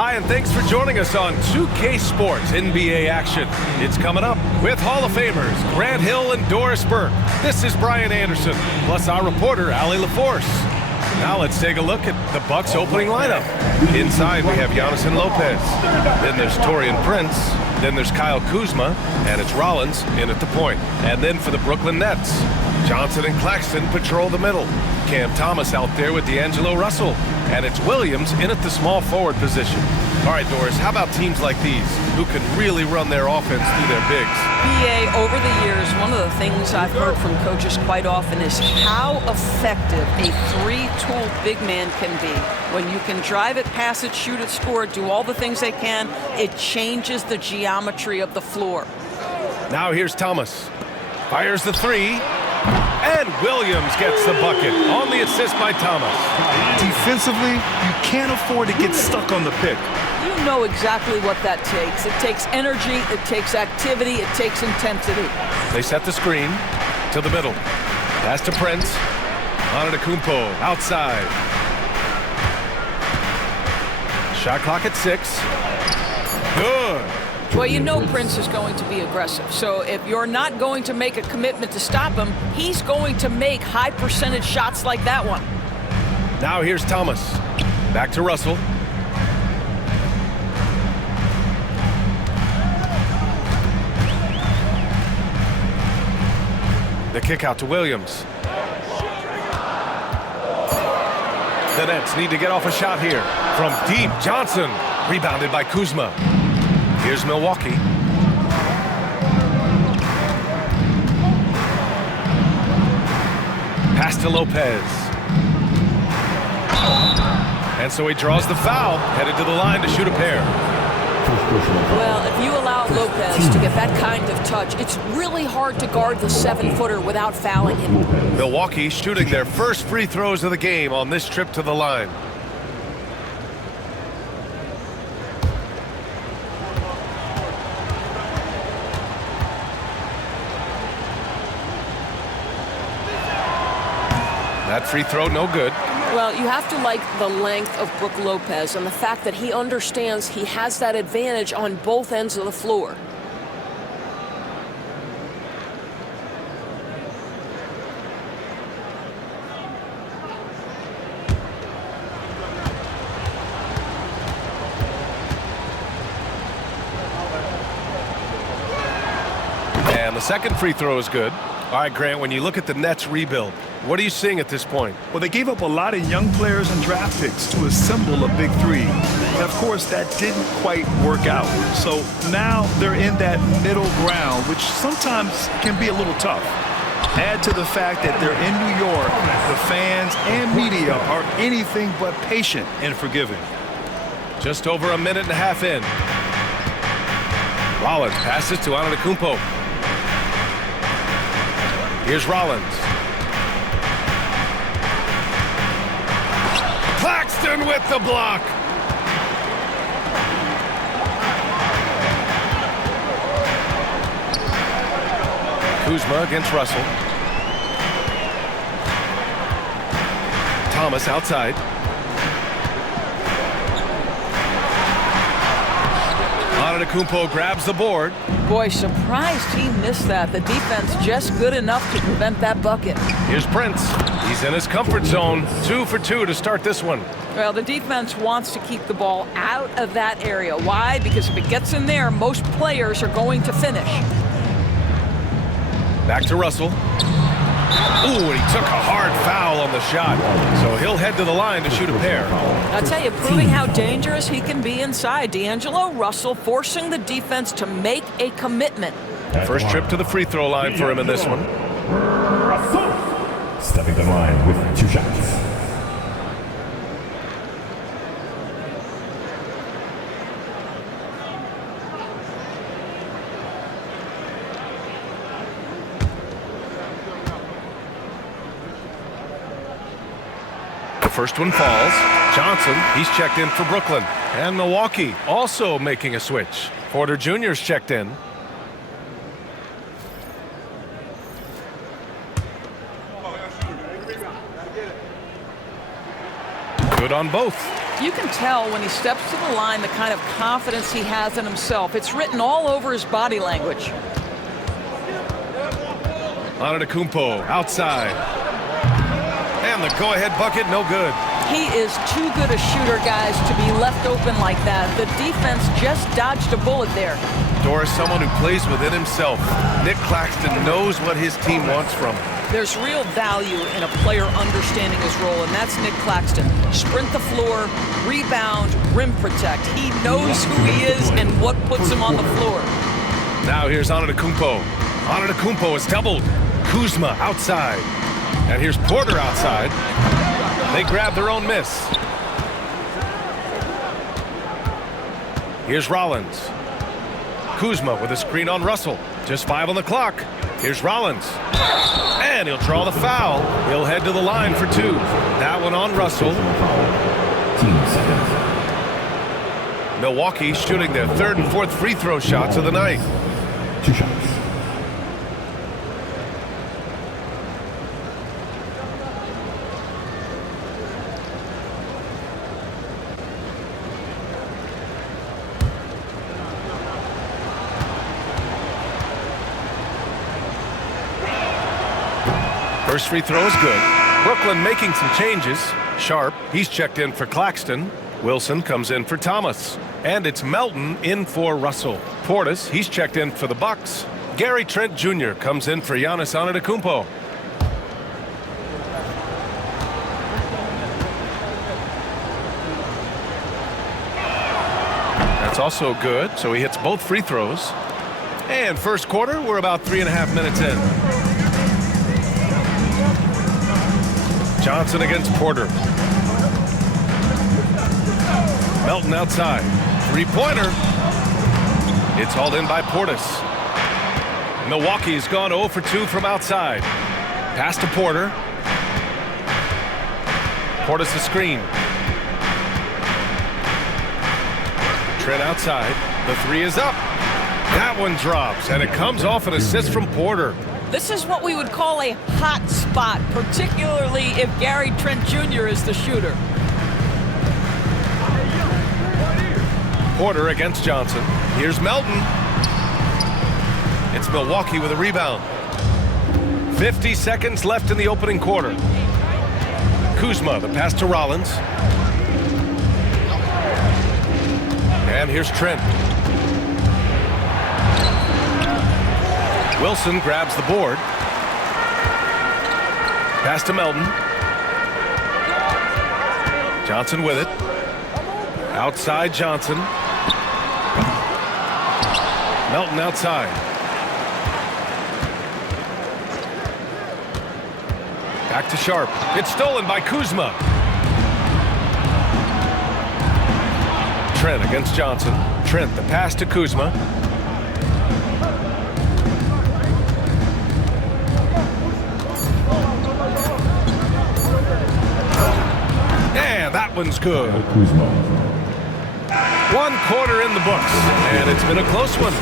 Hi, and thanks for joining us on 2K Sports NBA action. It's coming up with Hall of Famers Grant Hill and Doris Burke. This is Brian Anderson, plus our reporter, Allie LaForce. Now let's take a look at the Bucks' opening lineup. Inside, we have Giannis and Lopez. Then there's Taurean Prince. Then there's Kyle Kuzma, and it's Rollins in at the point. And then for the Brooklyn Nets, Johnson and Claxton patrol the middle. Cam Thomas out there with D'Angelo Russell. And it's Williams in at the small forward position. All right, Doris, how about teams like these who can really run their offense through their bigs? BA, over the years, one of the things I've heard from coaches quite often is how effective a three-tool big man can be. When you can drive it, pass it, shoot it, score it, do all the things they can, it changes the geometry of the floor. Now here's Thomas. Fires the three. And Williams gets the bucket on the assist by Thomas. Defensively, you can't afford to get stuck on the pick. You know exactly what that takes. It takes energy, it takes activity, it takes intensity. They set the screen to the middle. Pass to Prince. Antetokounmpo outside. Shot clock at 6. Good. Well, you know Prince is going to be aggressive. So if you're not going to make a commitment to stop him, he's going to make high percentage shots like that one. Now here's Thomas. Back to Russell. The kick out to Williams. The Nets need to get off a shot here. From deep, Johnson. Rebounded by Kuzma. Here's Milwaukee. Pass to Lopez. And so he draws the foul, headed to the line to shoot a pair. Well, if you allow Lopez to get that kind of touch, it's really hard to guard the 7-footer without fouling him. Milwaukee shooting their first free throws of the game on this trip to the line. That free throw, no good. Well, you have to like the length of Brook Lopez and the fact that he understands he has that advantage on both ends of the floor. And the second free throw is good. All right, Grant, when you look at the Nets rebuild, what are you seeing at this point? Well, they gave up a lot of young players and draft picks to assemble a big three. And, of course, that didn't quite work out. So now they're in that middle ground, which sometimes can be a little tough. Add to the fact that they're in New York, the fans and media are anything but patient and forgiving. Just over a minute and a half in. Rollins passes to Antetokounmpo. Here's Rollins. Claxton with the block. Kuzma against Russell. Thomas outside. Antetokounmpo grabs the board. Boy, surprised he missed that. The defense just good enough to prevent that bucket. Here's Prince. He's in his comfort zone. 2 for 2 to start this one. Well, the defense wants to keep the ball out of that area. Why? Because if it gets in there, most players are going to finish. Back to Russell. Ooh, and he took a hard foul on the shot. So he'll head to the line to shoot a pair. I'll tell you, proving how dangerous he can be inside. D'Angelo Russell forcing the defense to make a commitment. First trip to the free throw line for him in this one. Stepping the line with 2 shots. First one falls. Johnson, he's checked in for Brooklyn. And Milwaukee also making a switch. Porter Jr.'s checked in. Good on both. You can tell when he steps to the line the kind of confidence he has in himself. It's written all over his body language. Antetokounmpo outside. And the go-ahead bucket, no good. He is too good a shooter, guys, to be left open like that. The defense just dodged a bullet there. Doris, someone who plays within himself. Nick Claxton knows what his team wants from him. There's real value in a player understanding his role, and that's Nick Claxton. Sprint the floor, rebound, rim protect. He knows who he is and what puts him on the floor. Now here's Antetokounmpo. Antetokounmpo is doubled. Kuzma outside. And here's Porter outside. They grab their own miss. Here's Rollins. Kuzma with a screen on Russell. Just 5 on the clock. Here's Rollins. And he'll draw the foul. He'll head to the line for 2. That one on Russell. Team seconds. Milwaukee shooting their 3rd and 4th free throw shots of the night. 2 shots. First free throw is good. Brooklyn making some changes. Sharp, he's checked in for Claxton. Wilson comes in for Thomas. And it's Melton in for Russell. Portis, he's checked in for the Bucks. Gary Trent Jr. comes in for Giannis Antetokounmpo. That's also good, so he hits both free throws. And first quarter, we're about 3.5 minutes in. Johnson against Porter. Melton outside. Three-pointer. It's hauled in by Portis. Milwaukee's gone 0 for 2 from outside. Pass to Porter. Portis a screen. Trent outside. The 3 is up. That one drops, and it comes off an assist from Porter. This is what we would call a hot spot, particularly if Gary Trent Jr. is the shooter. Porter against Johnson. Here's Melton. It's Milwaukee with a rebound. 50 seconds left in the opening quarter. Kuzma, the pass to Rollins. And here's Trent. Wilson grabs the board. Pass to Melton. Johnson with it. Outside Johnson. Melton outside. Back to Sharp. It's stolen by Kuzma. Trent against Johnson. Trent, the pass to Kuzma. That one's good. 1 quarter in the books, and it's been a close one.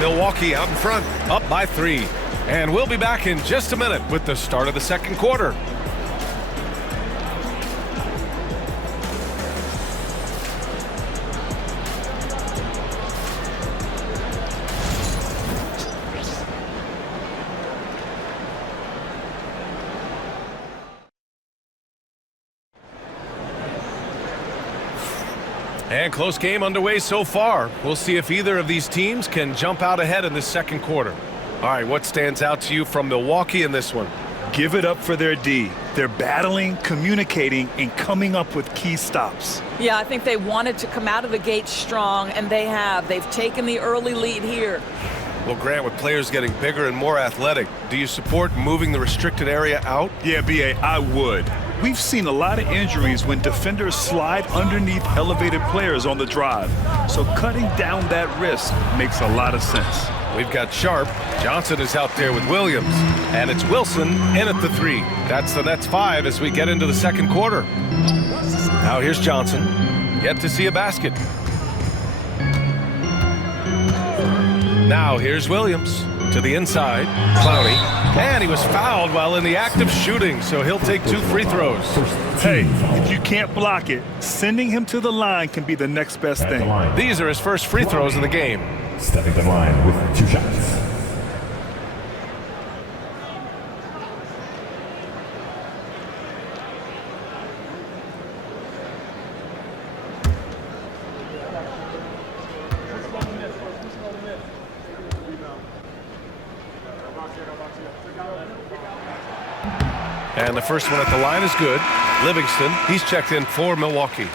Milwaukee out in front, up by 3. And we'll be back in just a minute with the start of the second quarter. And close game underway so far. We'll see if either of these teams can jump out ahead in the second quarter. All right, what stands out to you from Milwaukee in this one? Give it up for their D. They're battling, communicating, and coming up with key stops. Yeah, I think they wanted to come out of the gate strong, and they have. They've taken the early lead here. Well, Grant, with players getting bigger and more athletic, do you support moving the restricted area out? Yeah, B.A., I would. We've seen a lot of injuries when defenders slide underneath elevated players on the drive. So cutting down that risk makes a lot of sense. We've got Sharp. Johnson is out there with Williams. And it's Wilson in at the 3. That's the Nets 5 as we get into the second quarter. Now here's Johnson. Yet to see a basket. Now here's Williams. To the inside, Clowney. And he was fouled while in the act of shooting, so he'll take 2 free throws. Hey, if you can't block it, sending him to the line can be the next best thing. These are his first free throws of the game. Stepping to the line with 2 shots. And the first one at the line is good. Livingston, he's checked in for Milwaukee.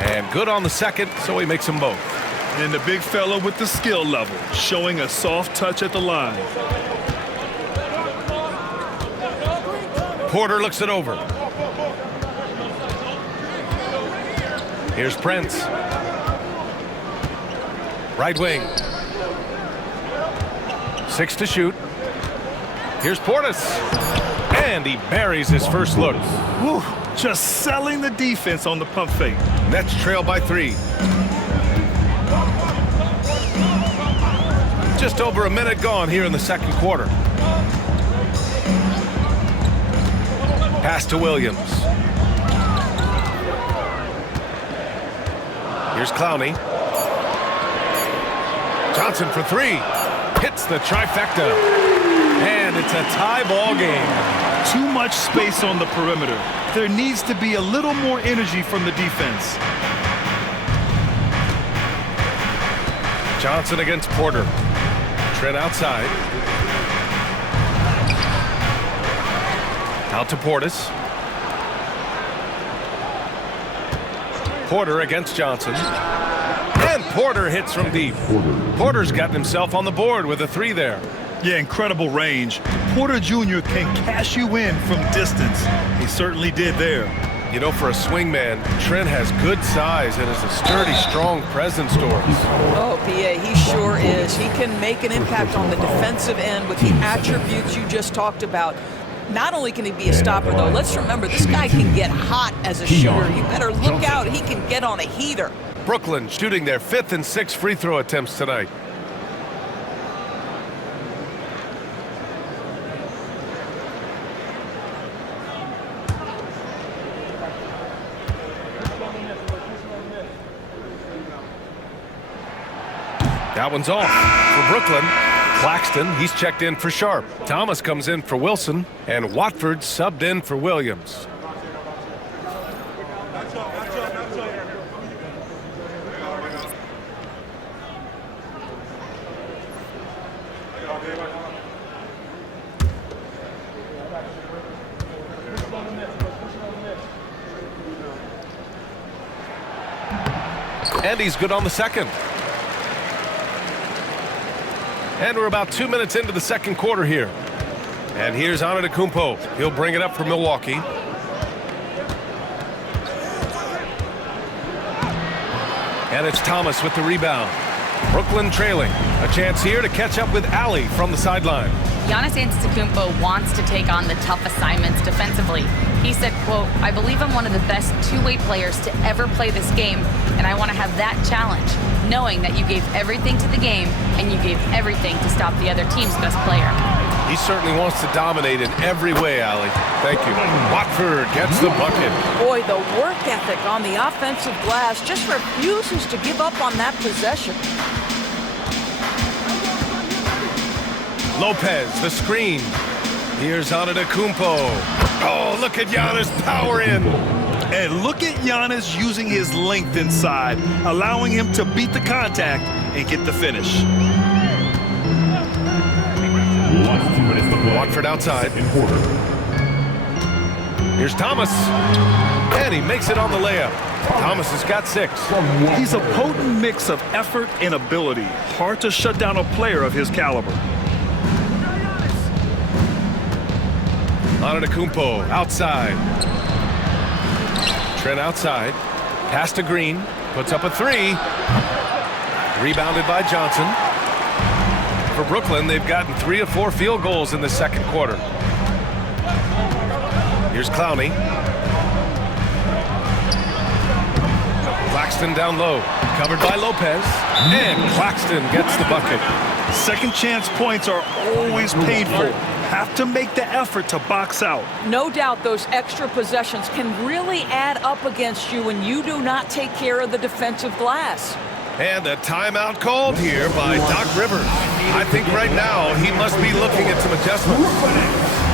And good on the second, so he makes them both. And the big fella with the skill level, showing a soft touch at the line. Porter looks it over. Here's Prince. Right wing. 6 to shoot. Here's Portis. And he buries his first look. Whew, just selling the defense on the pump fake. Nets trail by 3. Just over a minute gone here in the second quarter. Pass to Williams. Here's Clowney. Johnson for 3. Hits the trifecta. And it's a tie ball game. Too much space on the perimeter. There needs to be a little more energy from the defense. Johnson against Porter. Trent outside. Out to Portis. Porter against Johnson. And Porter hits from deep. Porter's gotten himself on the board with a 3 there. Yeah, incredible range. Porter Jr. can cash you in from distance. He certainly did there. You know, for a swingman, Trent has good size and is a sturdy, strong presence to us. Oh, B.A., he sure is. He can make an impact on the defensive end with the attributes you just talked about. Not only can he be a stopper, though, let's remember, this guy can get hot as a shooter. You better look out. He can get on a heater. Brooklyn shooting their 5th and 6th free throw attempts tonight. That one's off for Brooklyn. Claxton, he's checked in for Sharp. Thomas comes in for Wilson, and Watford subbed in for Williams. And he's good on the second. And we're about 2 minutes into the second quarter here. And here's Antetokounmpo. He'll bring it up for Milwaukee. And it's Thomas with the rebound. Brooklyn trailing. A chance here to catch up with Allie from the sideline. Giannis Antetokounmpo wants to take on the tough assignments defensively. He said, quote, "I believe I'm one of the best two-way players to ever play this game, and I want to have that challenge, knowing that you gave everything to the game and you gave everything to stop the other team's best player." He certainly wants to dominate in every way, Allie. Thank you. Watford gets the bucket. Boy, the work ethic on the offensive glass just refuses to give up on that possession. Lopez, the screen. Here's Antetokounmpo. Oh, look at Giannis power in. And look at Giannis using his length inside, allowing him to beat the contact and get the finish. Watford outside. Here's Thomas. And he makes it on the layup. Thomas has got 6. He's a potent mix of effort and ability. Hard to shut down a player of his caliber. Antetokounmpo outside. Trent outside. Pass to Green. Puts up a 3. Rebounded by Johnson. For Brooklyn, they've gotten 3 of 4 field goals in the second quarter. Here's Clowney. Claxton down low. Covered by Lopez. And Claxton gets the bucket. Second chance points are always painful. Have to make the effort to box out. No doubt those extra possessions can really add up against you when you do not take care of the defensive glass. And a timeout called here by Doc Rivers. I think right now he must be looking at some adjustments.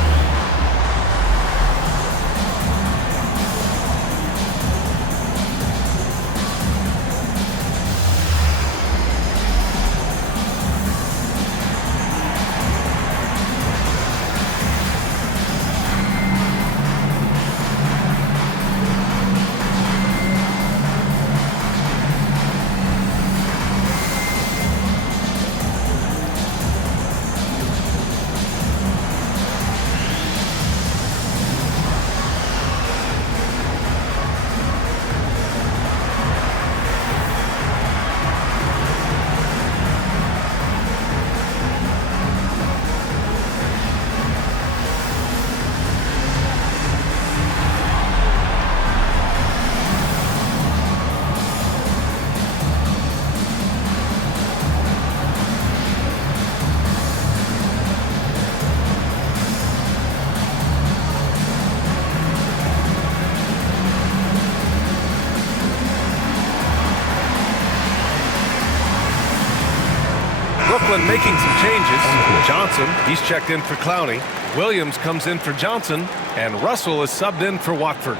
Brooklyn making some changes. Johnson, he's checked in for Clowney. Williams comes in for Johnson. And Russell is subbed in for Watford.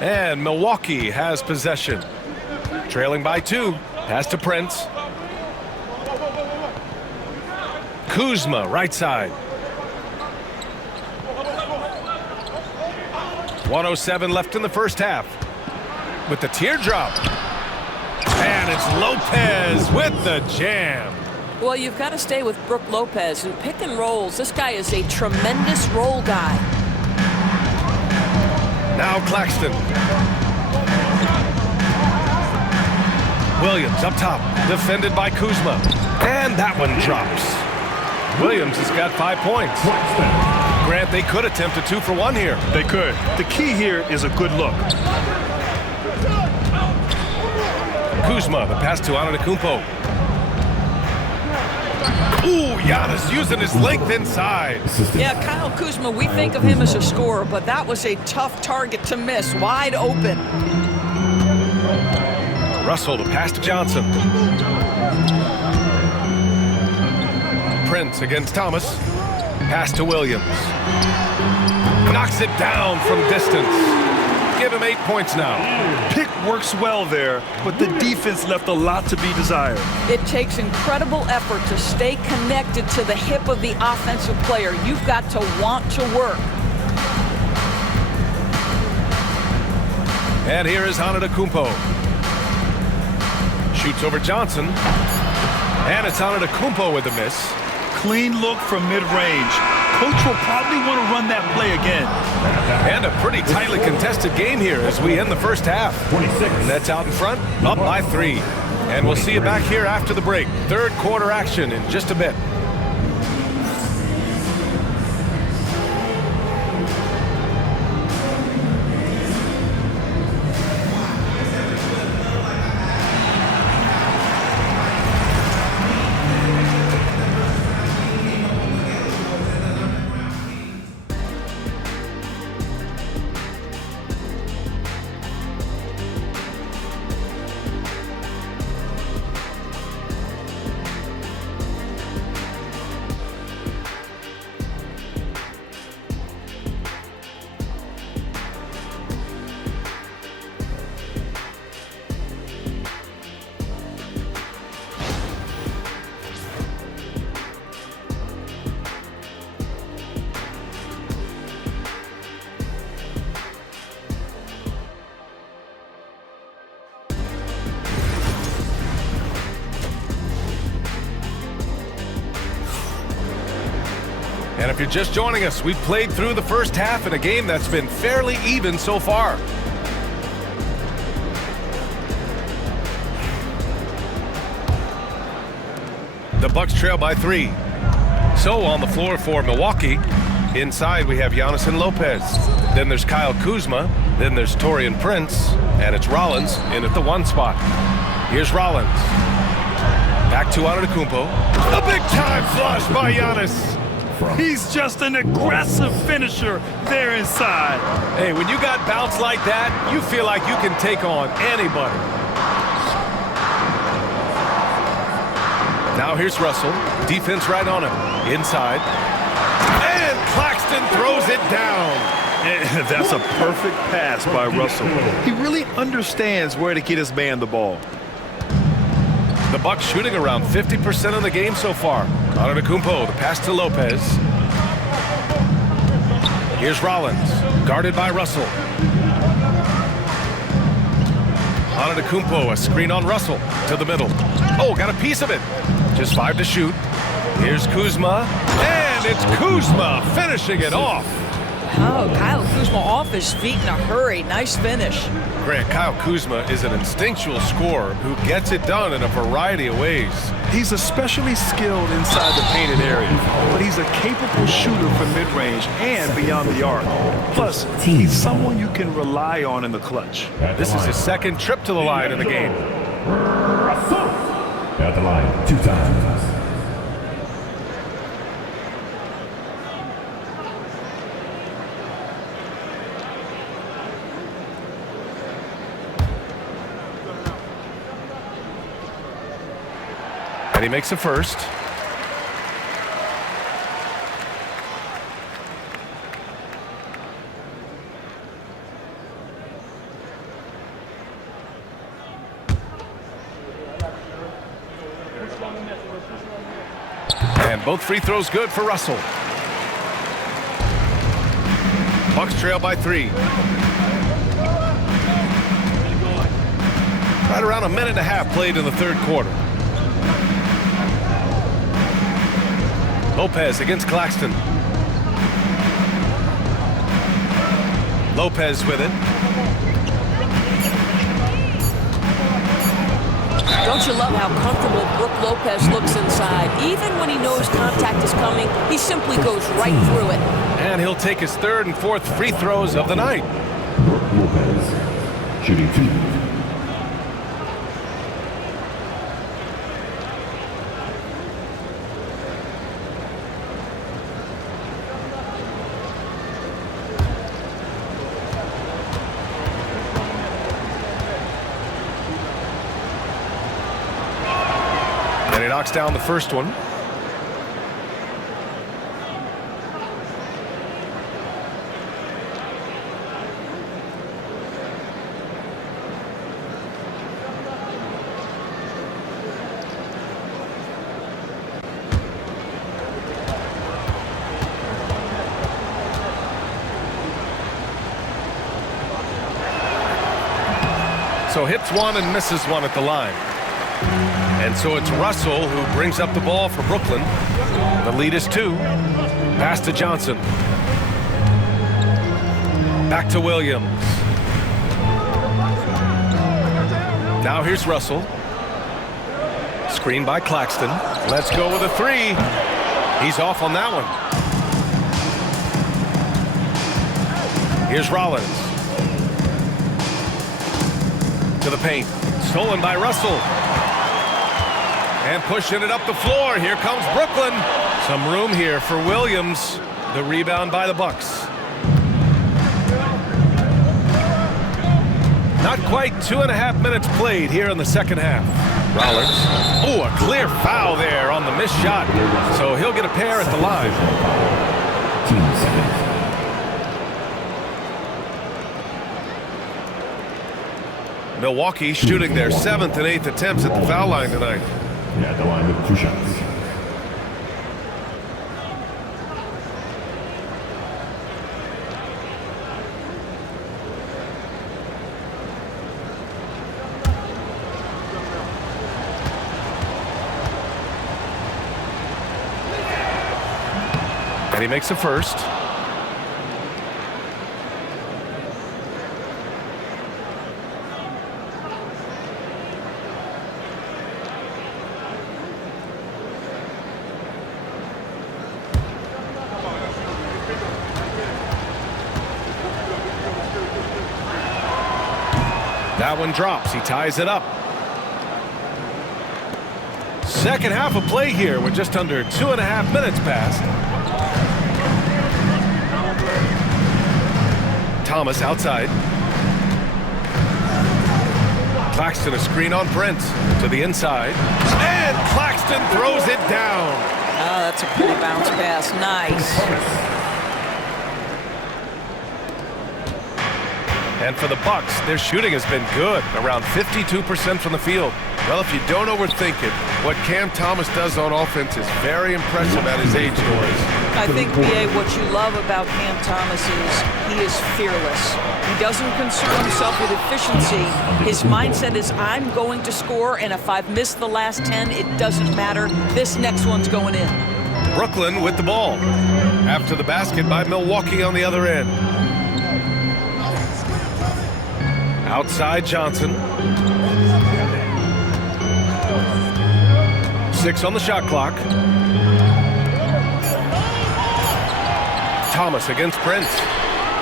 And Milwaukee has possession. Trailing by 2. Pass to Prince. Kuzma, right side. 1:07 left in the first half. With the teardrop. And it's Lopez with the jam. Well, you've got to stay with Brook Lopez and pick and rolls. This guy is a tremendous roll guy. Now Claxton. Williams up top. Defended by Kuzma. And that one drops. Williams has got 5 points. Grant, they could attempt a 2 for 1 here. They could. The key here is a good look. Kuzma, the pass to Antetokounmpo. Ooh, Giannis using his length inside. Yeah, Kyle Kuzma, we think of him as a scorer, but that was a tough target to miss. Wide open. Russell, the pass to Johnson. Prince against Thomas. Pass to Williams. Knocks it down from distance. Give him 8 points now. Pick works well there, but the defense left a lot to be desired. It takes incredible effort to stay connected to the hip of the offensive player. You've got to want to work. And here is Antetokounmpo. Shoots over Johnson. And it's Antetokounmpo with a miss. Clean look from mid-range. Coach will probably want to run that play again. And a pretty tightly contested game here as we end the first half. 26. Nets out in front, up by 3. And we'll see you back here after the break. Third quarter action in just a bit. And if you're just joining us, we've played through the first half in a game that's been fairly even so far. The Bucks trail by 3. So on the floor for Milwaukee, inside we have Giannis and Lopez. Then there's Kyle Kuzma. Then there's Taurean Prince. And it's Rollins in at the 1 spot. Here's Rollins. Back to Antetokounmpo. A big-time flush by Giannis. He's just an aggressive finisher there inside. Hey, when you got bounce like that, you feel like you can take on anybody. Now here's Russell. Defense right on him. Inside. And Claxton throws it down. And that's a perfect pass by Russell. He really understands where to get his man the ball. The Bucks shooting around 50% of the game so far. Antetokounmpo, the pass to Lopez. Here's Rollins, guarded by Russell. Antetokounmpo, a screen on Russell, to the middle. Oh, got a piece of it. Just 5 to shoot. Here's Kuzma, and it's Kuzma finishing it off. Oh, Kyle Kuzma off his feet in a hurry. Nice finish. Grant, Kyle Kuzma is an instinctual scorer who gets it done in a variety of ways. He's especially skilled inside the painted area, but he's a capable shooter from mid-range and beyond the arc. Plus, he's someone you can rely on in the clutch. This is his second trip to the line in the game. At the line 2 times. And he makes a first. And both free throws good for Russell. Bucks trail by 3. Right around a minute and a half played in the third quarter. Lopez against Claxton. Lopez with it. Don't you love how comfortable Brook Lopez looks inside? Even when he knows contact is coming, he simply goes right through it. And he'll take his 3rd and 4th free throws of the night. Brook Lopez, shooting 2. And he knocks down the first one. So hits one and misses one at the line. And so it's Russell who brings up the ball for Brooklyn. The lead is 2. Pass to Johnson. Back to Williams. Now here's Russell. Screen by Claxton. Let's go with a 3. He's off on that one. Here's Rollins. To the paint. Stolen by Russell. And pushing it up the floor. Here comes Brooklyn. Some room here for Williams. The rebound by the Bucks. Not quite 2.5 minutes played here in the second half. Rollins. Oh, a clear foul there on the missed shot. So he'll get a pair at the line. 2 seconds. Milwaukee shooting their 7th and 8th attempts at the foul line tonight. At the line with 2 shots. And he makes a first. That one drops. He ties it up. Second half of play here with just under 2.5 minutes passed. Thomas outside. Claxton a screen on Prince to the inside. And Claxton throws it down. Oh, that's a pretty bounce pass. Nice. And for the Bucks, their shooting has been good, around 52% from the field. Well, if you don't overthink it, what Cam Thomas does on offense is very impressive at his age, Doris. I think, B.A., what you love about Cam Thomas is he is fearless. He doesn't concern himself with efficiency. His mindset is, I'm going to score, and if I've missed the last 10, it doesn't matter. This next one's going in. Brooklyn with the ball. After the basket by Milwaukee on the other end. Outside Johnson. 6 on the shot clock. Thomas against Prince.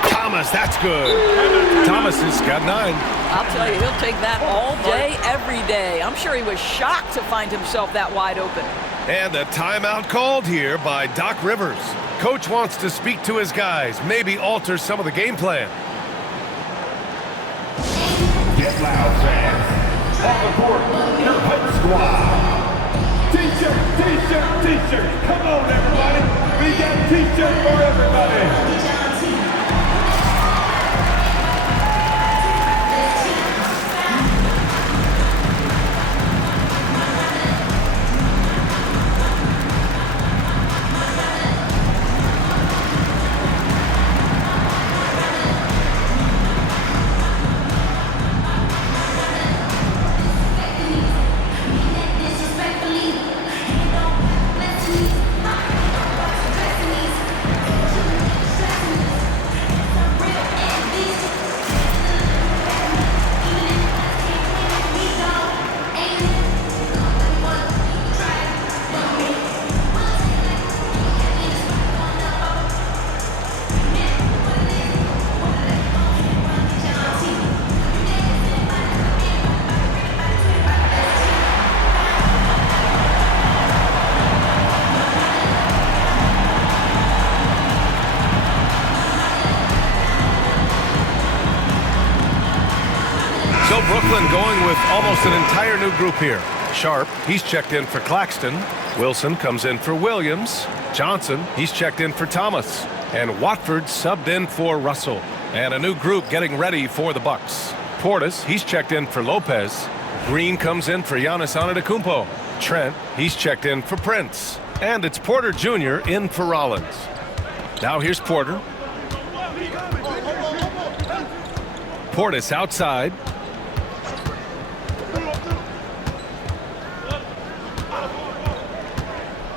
Thomas, that's good. Thomas has got 9. I'll tell you, he'll take that all day, every day. I'm sure he was shocked to find himself that wide open. And a timeout called here by Doc Rivers. Coach wants to speak to his guys, maybe alter some of the game plan. Get loud, fans. On the court, your hype squad. T-shirt, T-shirt, T-shirt. Come on, everybody. We got T-shirt for everybody. So Brooklyn going with almost an entire new group here. Sharp, he's checked in for Claxton. Wilson comes in for Williams. Johnson, he's checked in for Thomas. And Watford subbed in for Russell. And a new group getting ready for the Bucks. Portis, he's checked in for Lopez. Green comes in for Giannis Antetokounmpo. Trent, he's checked in for Prince. And it's Porter Jr. in for Rollins. Now here's Porter. Portis outside.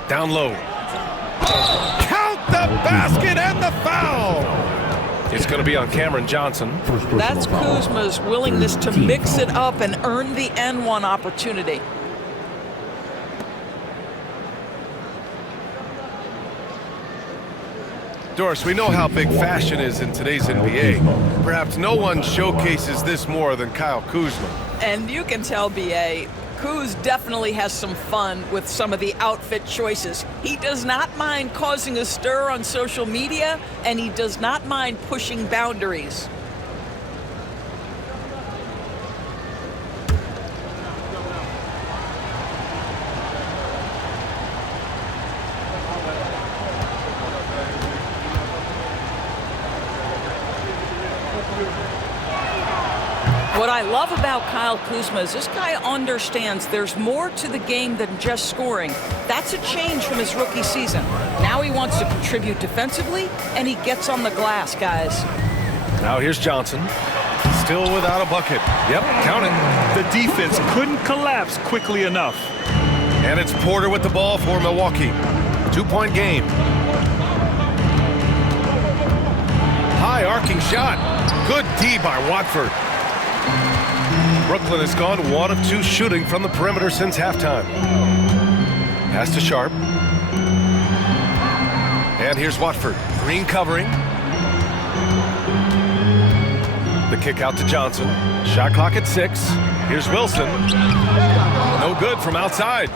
Down low. Count the basket and the foul. It's going to be on Cameron Johnson. That's Kuzma's willingness to mix it up and earn the N1 opportunity. Doris, we know how big fashion is in today's NBA. Perhaps no one showcases this more than Kyle Kuzma. And you can tell, B.A., Kuz definitely has some fun with some of the outfit choices. He does not mind causing a stir on social media, and he does not mind pushing boundaries. What I love about Kyle Kuzma is this guy understands there's more to the game than just scoring. That's a change from his rookie season. Now he wants to contribute defensively, and he gets on the glass, guys. Now here's Johnson. Still without a bucket. Yep, counting. The defense couldn't collapse quickly enough. And it's Porter with the ball for Milwaukee. 2-point game. High arcing shot. Good D by Watford. Brooklyn has gone 1 of 2 shooting from the perimeter since halftime. Pass to Sharp. And here's Watford. Green covering. The kick out to Johnson. Shot clock at 6. Here's Wilson. No good from outside.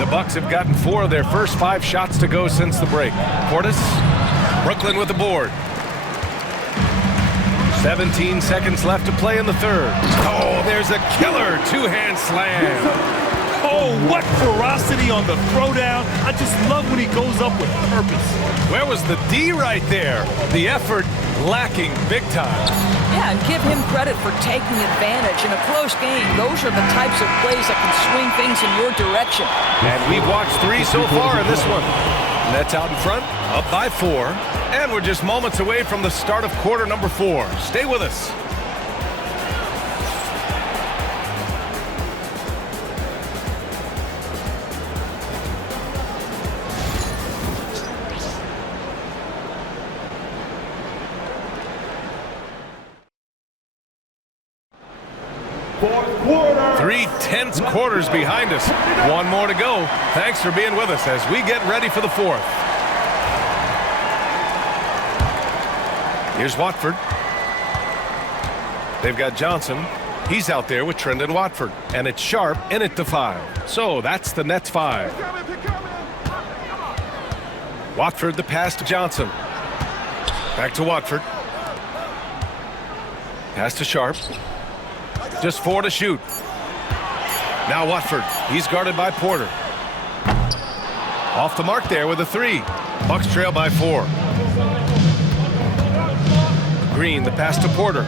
The Bucks have gotten 4 of their first 5 shots to go since the break. Portis. Brooklyn with the board. 17 seconds left to play in the third. Oh, there's a killer 2-hand slam. Oh, what ferocity on the throwdown. I just love when he goes up with purpose. Where was the D right there? The effort lacking big time. Yeah, and give him credit for taking advantage. In a close game, those are the types of plays that can swing things in your direction. And we've watched 3 so far in this one. Nets out in front, up by 4. And we're just moments away from the start of quarter number 4. Stay with us. Fourth quarter. 3 tense quarters behind us. 1 more to go. Thanks for being with us as we get ready for the 4th. Here's Watford. They've got Johnson. He's out there with Trendon Watford. And it's Sharp in at the 5. So that's the Nets 5. Watford the pass to Johnson. Back to Watford. Pass to Sharp. Just 4 to shoot. Now Watford. He's guarded by Porter. Off the mark there with a 3. Bucks trail by 4. Green, the pass to Porter.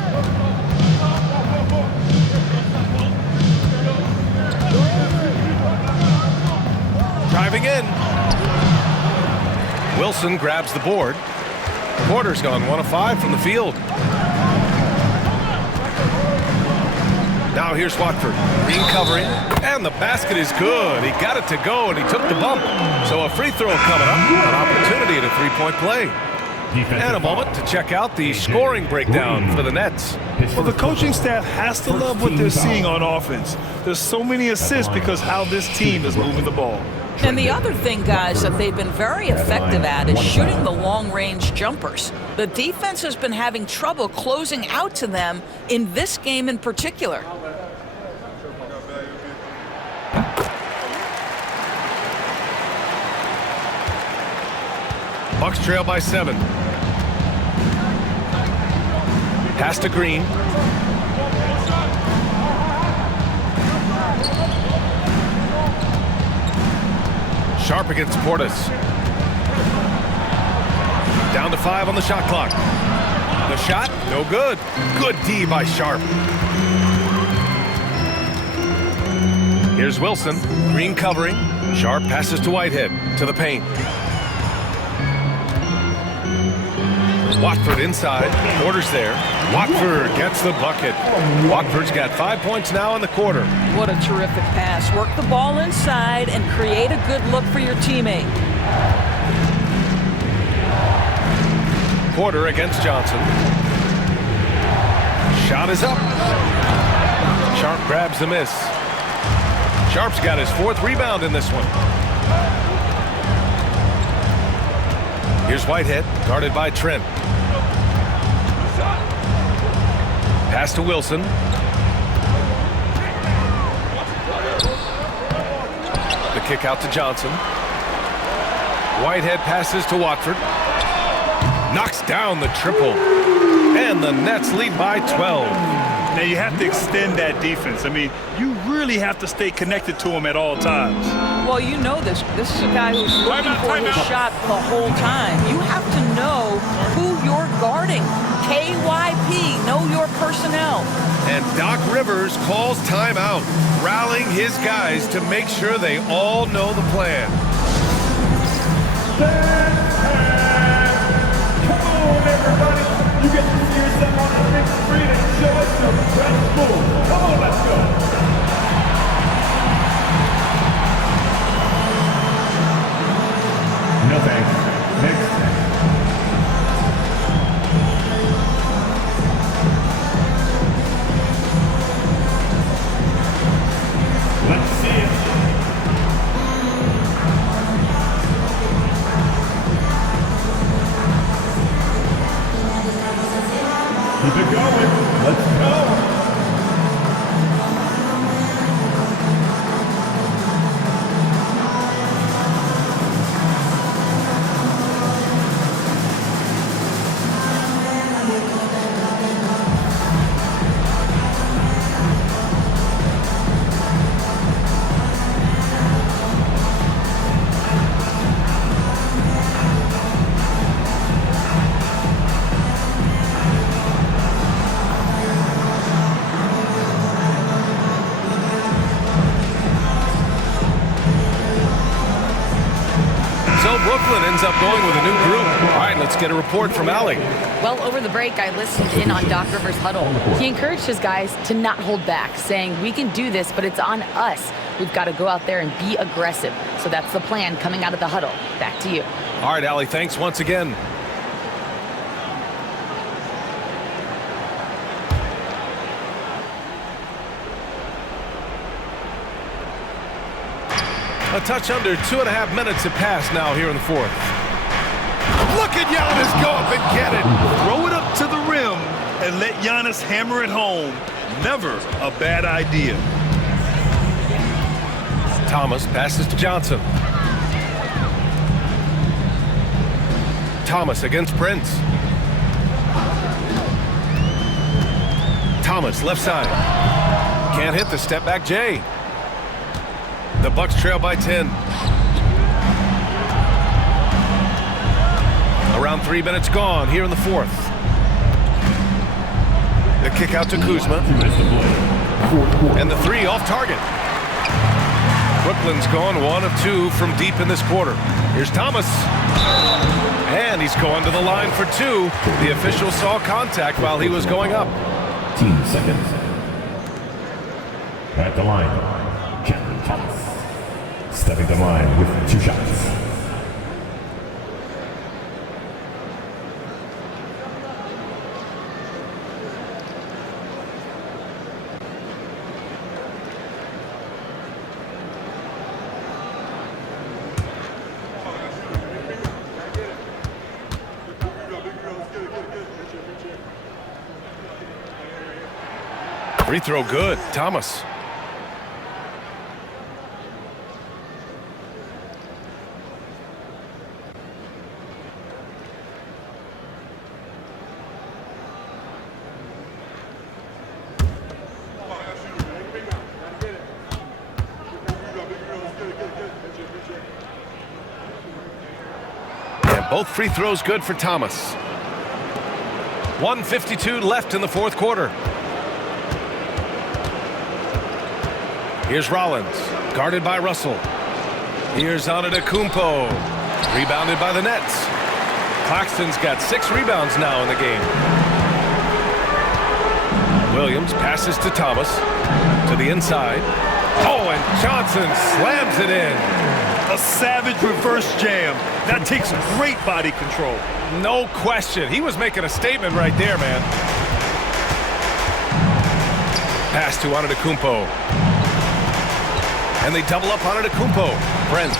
Driving in. Wilson grabs the board. Porter's gone 1 of 5 from the field. Now here's Watford. Green covering. And the basket is good. He got it to go and he took the bump. So a free throw coming up. An opportunity at a 3-point play. And a moment to check out the scoring breakdown for the Nets. Well, the coaching staff has to love what they're seeing on offense. There's so many assists because how this team is moving the ball. And the other thing, guys, that they've been very effective at is shooting the long-range jumpers. The defense has been having trouble closing out to them in this game in particular. Bucks trail by 7. Pass to Green. Sharp against Portis. Down to 5 on the shot clock. The shot, no good. Good D by Sharp. Here's Wilson. Green covering. Sharp passes to Whitehead. To the paint. Watford inside. Porter's there. Watford gets the bucket. Watford's got 5 points now in the quarter. What a terrific pass. Work the ball inside and create a good look for your teammate. Porter against Johnson. Shot is up. Sharp grabs the miss. Sharp's got his 4th rebound in this one. Here's Whitehead, guarded by Trent. Pass to Wilson. The kick out to Johnson. Whitehead passes to Watford. Knocks down the triple. And the Nets lead by 12. Now you have to extend that defense. I mean, you really have to stay connected to him at all times. Well, you know this. This is a guy who's looking for his shot the whole time. You have to know who you're guarding. KYP, know your personnel. And Doc Rivers calls timeout, rallying his guys to make sure they all know the plan. Come on, everybody. You get to see yourself on the big screen and show us your best move. Come on, let's go. No thanks. Next. Brooklyn ends up going with a new group. All right, let's get a report from Allie. Well, over the break, I listened in on Doc Rivers' huddle. He encouraged his guys to not hold back, saying, we can do this, but it's on us. We've got to go out there and be aggressive. So that's the plan coming out of the huddle. Back to you. All right, Allie, thanks once again. A touch under 2.5 minutes have passed now here in the fourth. Look at Giannis go up and get it. Throw it up to the rim and let Giannis hammer it home. Never a bad idea. Thomas passes to Johnson. Thomas against Prince. Thomas left side. Can't hit the step back Jay. The Bucks trail by 10. Around 3 minutes gone here in the fourth. The kick out to Kuzma. And the three off target. Brooklyn's gone 1 of 2 from deep in this quarter. Here's Thomas. And he's going to the line for 2. The official saw contact while he was going up. 15 seconds. At the line, Cameron Thomas. Stepping the line with 2 shots. Free throw good. Thomas. And both free throws good for Thomas. 1:52 left in the fourth quarter. Here's Rollins, guarded by Russell. Here's Antetokounmpo, rebounded by the Nets. Claxton's got 6 rebounds now in the game. Williams passes to Thomas, to the inside. Oh, and Johnson slams it in. A savage reverse jam. That takes great body control. No question. He was making a statement right there, man. Pass to Antetokounmpo. And they double up Antetokounmpo. Prince.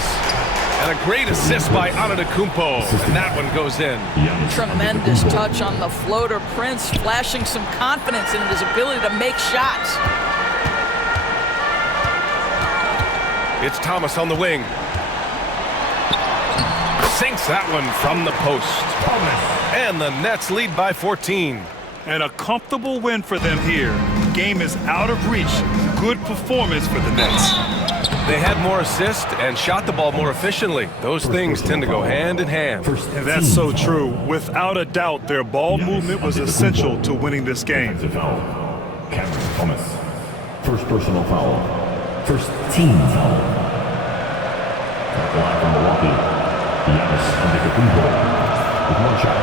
And a great assist by Antetokounmpo. And that one goes in. Tremendous touch on the floater. Prince flashing some confidence in his ability to make shots. It's Thomas on the wing. Sinks that one from the post. And the Nets lead by 14. And a comfortable win for them here. Game is out of reach. Good performance for the Nets. They had more assists and shot the ball more efficiently. Those things tend to go hand in hand. And that's so true. Without a doubt, their ball movement was essential to winning this game. Cameron Thomas. First personal foul. First team foul. At the line from Milwaukee, Giannis Antetokounmpo with 1 shot.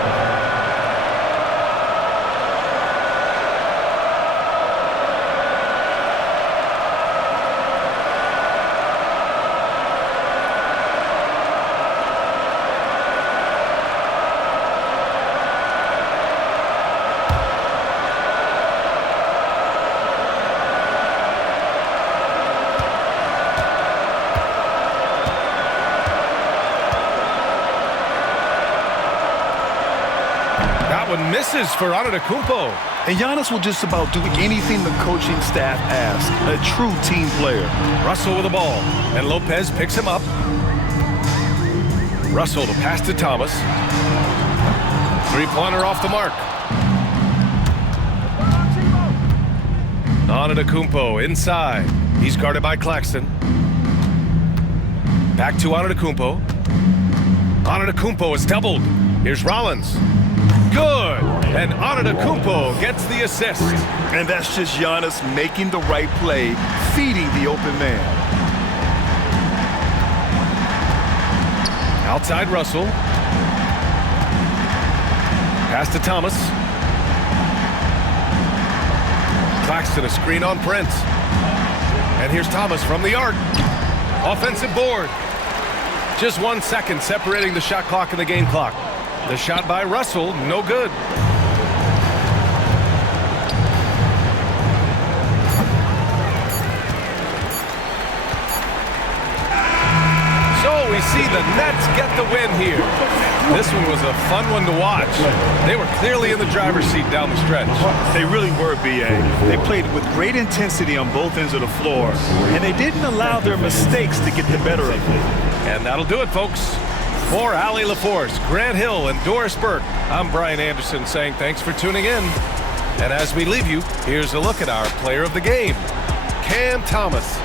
Misses for Antetokounmpo. And Giannis will just about do anything the coaching staff asks. A true team player. Russell with the ball. And Lopez picks him up. Russell to pass to Thomas. 3-pointer off the mark. Antetokounmpo inside. He's guarded by Claxton. Back to Antetokounmpo. Antetokounmpo is doubled. Here's Rollins. Good. And Antetokounmpo gets the assist. And that's just Giannis making the right play, feeding the open man. Outside Russell. Pass to Thomas. Claxton a screen on Prince. And here's Thomas from the arc. Offensive board. Just 1 second separating the shot clock and the game clock. The shot by Russell, no good. So we see the Nets get the win here. This one was a fun one to watch. They were clearly in the driver's seat down the stretch. They really were, B.A. They played with great intensity on both ends of the floor, and they didn't allow their mistakes to get the better of them. And that'll do it, folks. For Allie LaForce, Grant Hill, and Doris Burke, I'm Brian Anderson saying thanks for tuning in. And as we leave you, here's a look at our player of the game, Cam Thomas.